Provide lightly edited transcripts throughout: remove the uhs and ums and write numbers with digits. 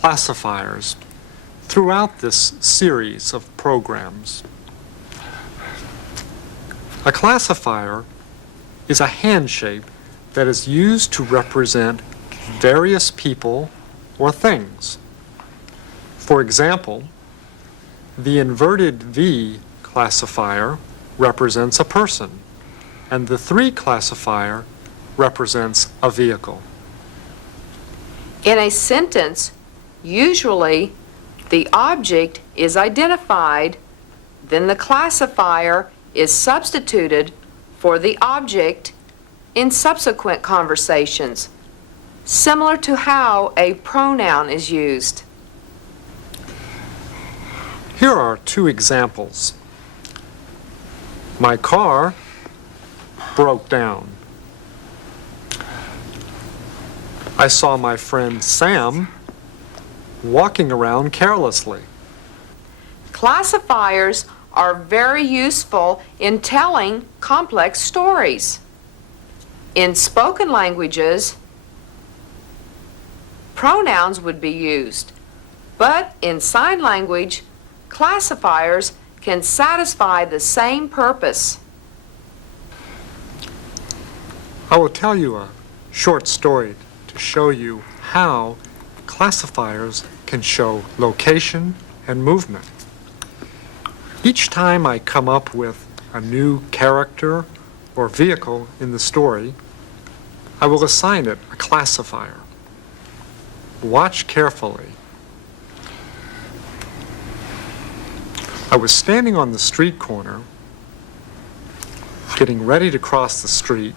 classifiers throughout this series of programs. A classifier is a handshape that is used to represent various people or things. For example, the inverted V classifier represents a person, and the 3 classifier represents a vehicle. In a sentence, usually the object is identified, then the classifier is substituted for the object in subsequent conversations, similar to how a pronoun is used. Here are 2 examples. My car broke down. I saw my friend Sam walking around carelessly. Classifiers are very useful in telling complex stories. In spoken languages, pronouns would be used, but in sign language, classifiers can satisfy the same purpose. I will tell you a short story to show you how classifiers can show location and movement. Each time I come up with a new character or vehicle in the story, I will assign it a classifier. Watch carefully. I was standing on the street corner, getting ready to cross the street,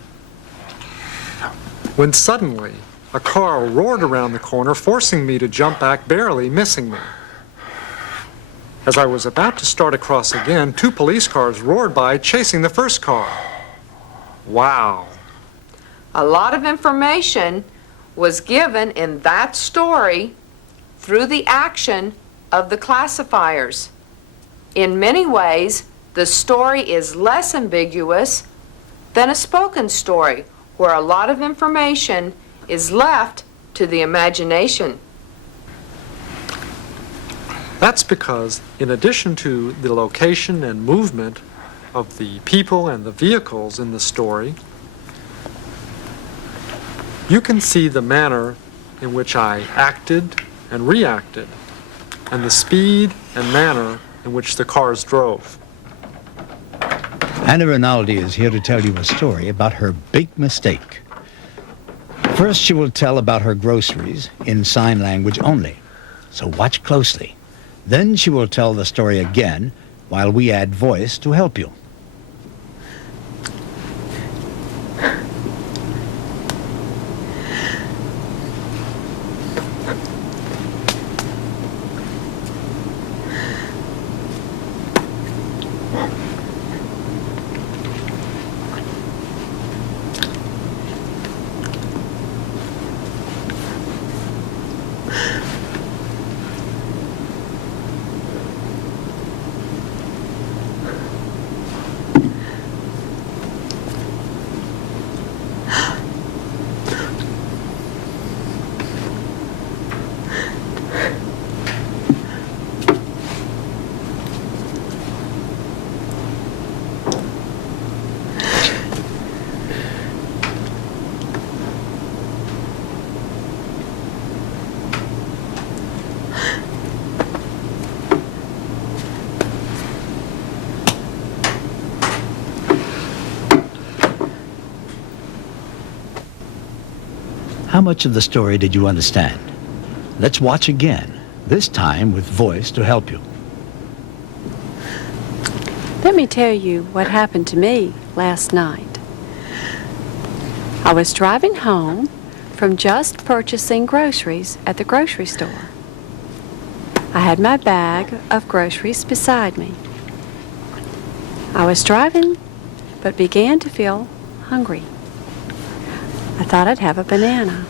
when suddenly a car roared around the corner, forcing me to jump back, barely missing me. As I was about to start across again, 2 police cars roared by, chasing the first car. Wow. A lot of information was given in that story through the action of the classifiers. In many ways, the story is less ambiguous than a spoken story, where a lot of information is left to the imagination. That's because, in addition to the location and movement of the people and the vehicles in the story, you can see the manner in which I acted and reacted, and the speed and manner in which the cars drove. Anna Rinaldi is here to tell you a story about her big mistake. First, she will tell about her groceries in sign language only, so watch closely. Then she will tell the story again while we add voice to help you. How much of the story did you understand? Let's watch again, this time with voice to help you. Let me tell you what happened to me last night. I was driving home from just purchasing groceries at the grocery store. I had my bag of groceries beside me. I was driving, but began to feel hungry. I thought I'd have a banana.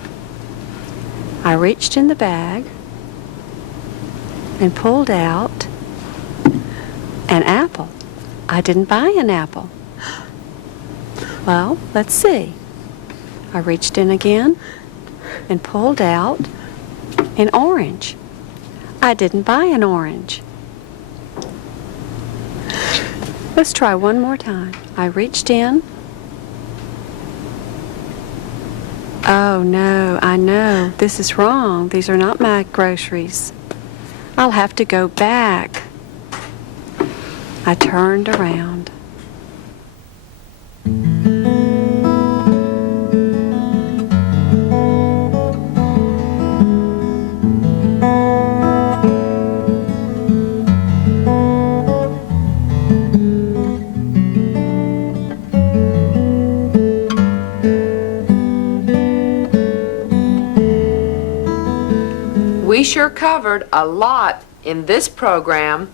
I reached in the bag and pulled out an apple. I didn't buy an apple. Well, let's see. I reached in again and pulled out an orange. I didn't buy an orange. Let's try one more time. I reached in. Oh no, I know. This is wrong. These are not my groceries. I'll have to go back. I turned around. We sure covered a lot in this program,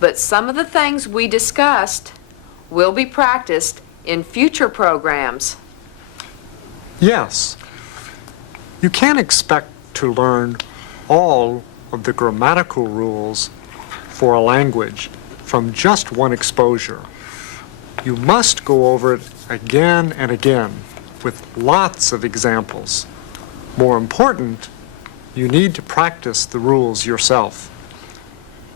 but some of the things we discussed will be practiced in future programs. Yes. You can't expect to learn all of the grammatical rules for a language from just one exposure. You must go over it again and again with lots of examples. More important, you need to practice the rules yourself.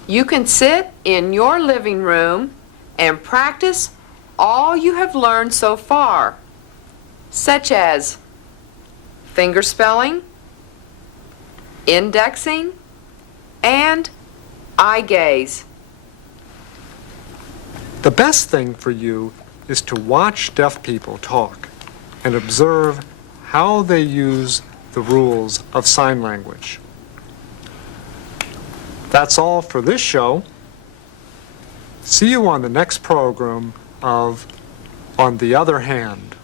You can sit in your living room and practice all you have learned so far, such as fingerspelling, indexing, and eye gaze. The best thing for you is to watch deaf people talk and observe how they use the rules of sign language. That's all for this show. See you on the next program of On the Other Hand.